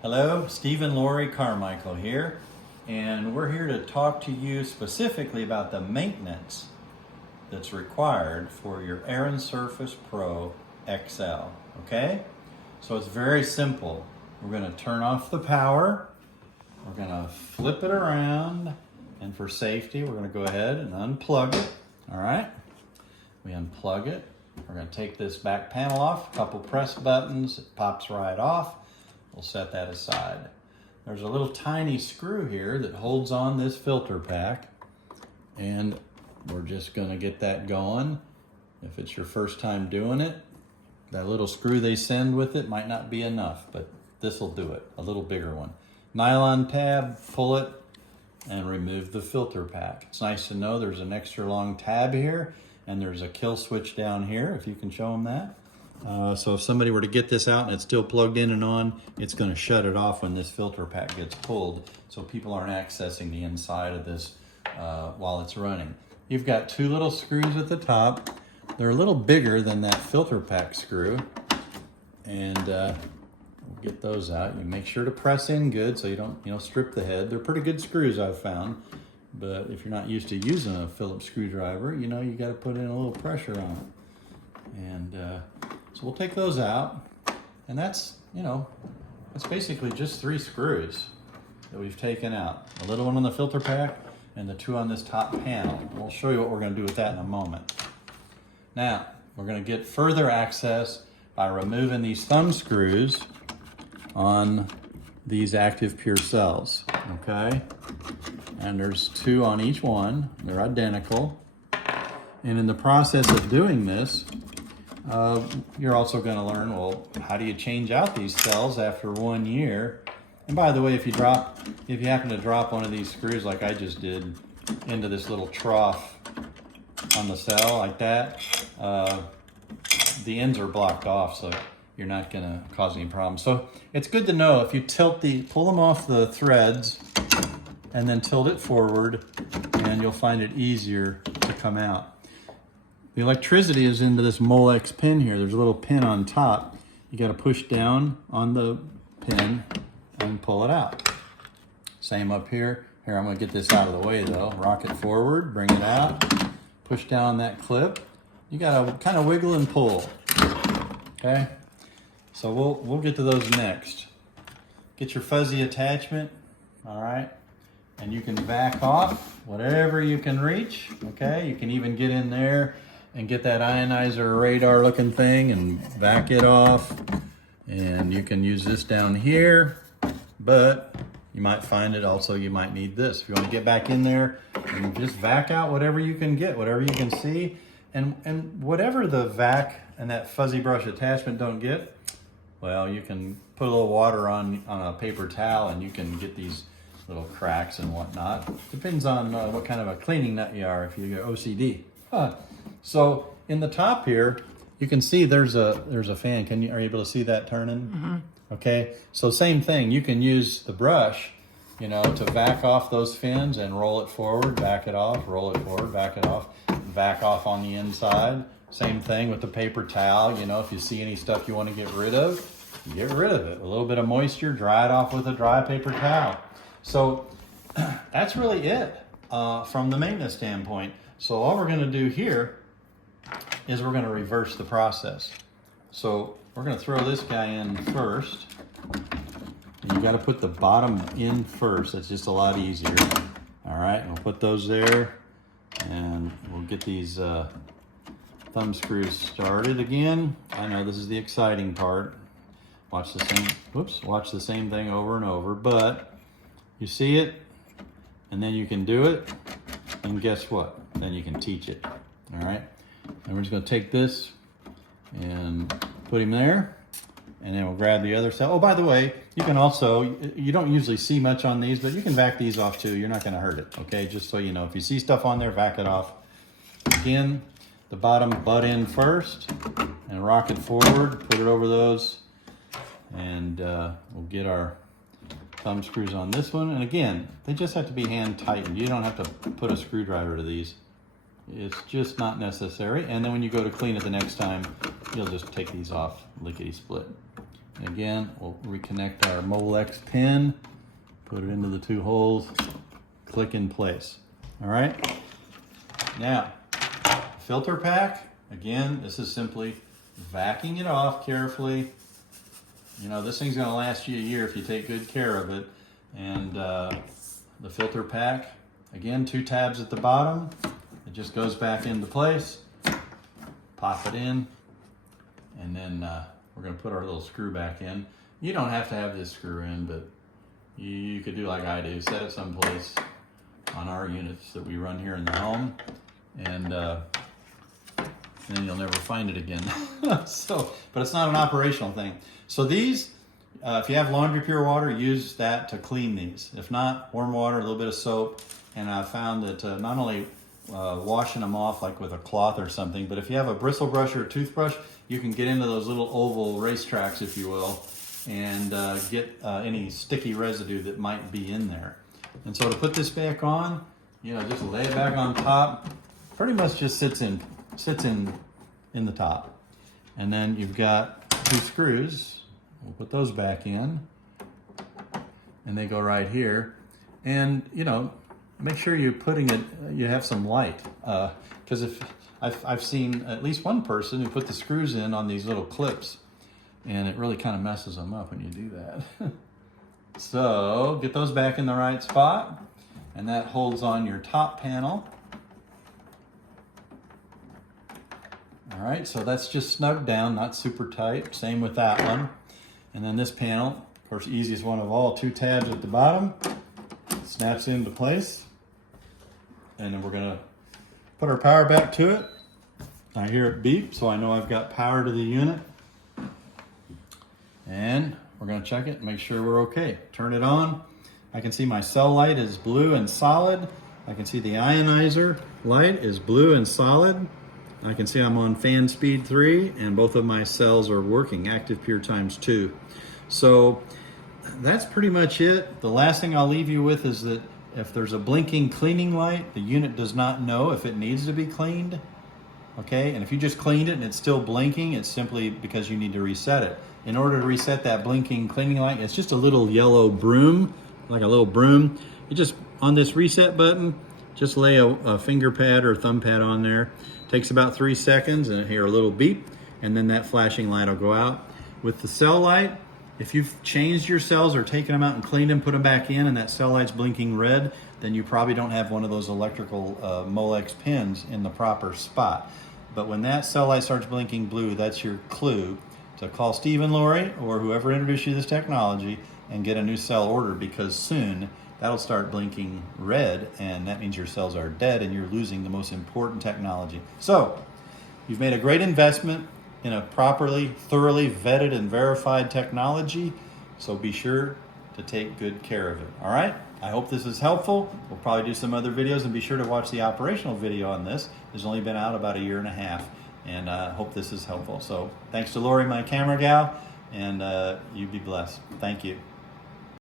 Hello, Steve and Lori Carmichael here, and we're here to talk to you specifically about the maintenance that's required for your Air Surface Pro XL, okay? So it's very simple. We're gonna turn off the power, we're gonna flip it around, and for safety, we're gonna go ahead and unplug it, all right? We unplug it. We're gonna take this back panel off, a couple press buttons, it pops right off. We'll set that aside. There's a little tiny screw here that holds on this filter pack, and we're just gonna get that going. If it's your first time doing it, that little screw they send with it might not be enough, but this will do it, a little bigger one. Nylon tab, pull it, and remove the filter pack. It's nice to know there's an extra long tab here, and there's a kill switch down here, if you can show them that. So if somebody were to get this out and it's still plugged in and on, it's going to shut it off when this filter pack gets pulled, so people aren't accessing the inside of this while it's running. You've got two little screws at the top. They're a little bigger than that filter pack screw, and we'll get those out. You make sure to press in good so you don't strip the head. They're pretty good screws, I've found, but if you're not used to using a Phillips screwdriver, you got to put in a little pressure on it. And so we'll take those out, and that's basically just 3 screws that we've taken out. The little one on the filter pack and the 2 on this top panel. We'll show you what we're going to do with that in a moment. Now, we're going to get further access by removing these thumb screws on these ActivePure cells, okay? And there's 2 on each one. They're identical. And in the process of doing this, you're also going to learn, well, how do you change out these cells after 1 year? And by the way, if you happen to drop one of these screws like I just did into this little trough on the cell like that, the ends are blocked off, so you're not going to cause any problems. So it's good to know if you pull them off the threads and then tilt it forward, and you'll find it easier to come out. The electricity is into this Molex pin here. There's a little pin on top. You got to push down on the pin and pull it out. Same up here. Here, I'm going to get this out of the way though. Rock it forward, bring it out, push down that clip. You got to kind of wiggle and pull. Okay? So we'll get to those next. Get your fuzzy attachment, all right? And you can back off whatever you can reach, okay? You can even get in there and get that ionizer radar looking thing and back it off. And you can use this down here, but you might find it also you might need this. If you want to get back in there and just vac out whatever you can get, whatever you can see. And whatever the vac and that fuzzy brush attachment don't get, well, you can put a little water on a paper towel and you can get these little cracks and whatnot. Depends on what kind of a cleaning nut you are, if you're OCD. So in the top here, you can see there's a fan. Are you able to see that turning? Mm-hmm. Okay, so same thing. You can use the brush, to vac off those fins and roll it forward, back it off, roll it forward, back it off, vac off on the inside. Same thing with the paper towel. If you see any stuff you want to get rid of, get rid of it. A little bit of moisture, dry it off with a dry paper towel. So that's really it from the maintenance standpoint. So all we're going to do here is we're going to reverse the process. So we're going to throw this guy in first. And you got to put the bottom in first. It's just a lot easier. All right, we'll put those there, and we'll get these thumb screws started again. I know this is the exciting part. Watch the same thing over and over, but you see it, and then you can do it, and guess what? Then you can teach it, all right? And we're just gonna take this and put him there, and then we'll grab the other cell. Oh, by the way, you can also, you don't usually see much on these, but you can vac these off too. You're not gonna hurt it, okay? Just so you know, if you see stuff on there, vac it off. Again, the bottom butt in first, and rock it forward, put it over those, and we'll get our thumb screws on this one. And again, they just have to be hand tightened. You don't have to put a screwdriver to these. It's just not necessary. And then when you go to clean it the next time, you'll just take these off lickety split. And again, we'll reconnect our Molex pin, put it into the 2 holes, click in place. All right. Now, filter pack, again, this is simply vacuuming it off carefully. You know, this thing's gonna last you a year if you take good care of it. And the filter pack, again, 2 tabs at the bottom. It just goes back into place. Pop it in, and then we're gonna put our little screw back in. You don't have to have this screw in, but you could do like I do, set it someplace on our units that we run here in the home, and then you'll never find it again. So, but it's not an operational thing. So these, if you have laundry pure water, use that to clean these. If not, warm water, a little bit of soap, and I found that not only washing them off like with a cloth or something, but if you have a bristle brush or a toothbrush, you can get into those little oval racetracks, if you will, and get any sticky residue that might be in there. And so to put this back on, you know, just lay it back on top. Pretty much just sits in the top. And then you've got 2 screws. We'll put those back in, and they go right here. And you know, make sure you're putting it, you have some light, because if I've seen at least one person who put the screws in on these little clips, and it really kind of messes them up when you do that. So get those back in the right spot, and that holds on your top panel. All right, so that's just snugged down, not super tight. Same with that one. And then this panel, of course, easiest one of all, 2 tabs at the bottom, snaps into place. And then we're gonna put our power back to it. I hear it beep, so I know I've got power to the unit. And we're gonna check it, make sure we're okay. Turn it on. I can see my cell light is blue and solid. I can see the ionizer light is blue and solid. I can see I'm on fan speed 3, and both of my cells are working, ActivePure ×2. So that's pretty much it. The last thing I'll leave you with is that if there's a blinking cleaning light, the unit does not know if it needs to be cleaned. Okay, and if you just cleaned it and it's still blinking, it's simply because you need to reset it. In order to reset that blinking cleaning light, it's just a little yellow broom, like a little broom. You just, on this reset button, just lay a finger pad or a thumb pad on there. Takes about 3 seconds, and hear a little beep, and then that flashing light will go out. With the cell light, if you've changed your cells or taken them out and cleaned them, put them back in, and that cell light's blinking red, then you probably don't have one of those electrical Molex pins in the proper spot. But when that cell light starts blinking blue, that's your clue to call Steve and Lori or whoever introduced you to this technology and get a new cell ordered, because soon that'll start blinking red, and that means your cells are dead and you're losing the most important technology. So you've made a great investment in a properly, thoroughly vetted and verified technology, so be sure to take good care of it. All right, I hope this is helpful. We'll probably do some other videos, and be sure to watch the operational video on this. It's only been out about 1.5 years, and I hope this is helpful. So thanks to Lori, my camera gal, and you be blessed. Thank you.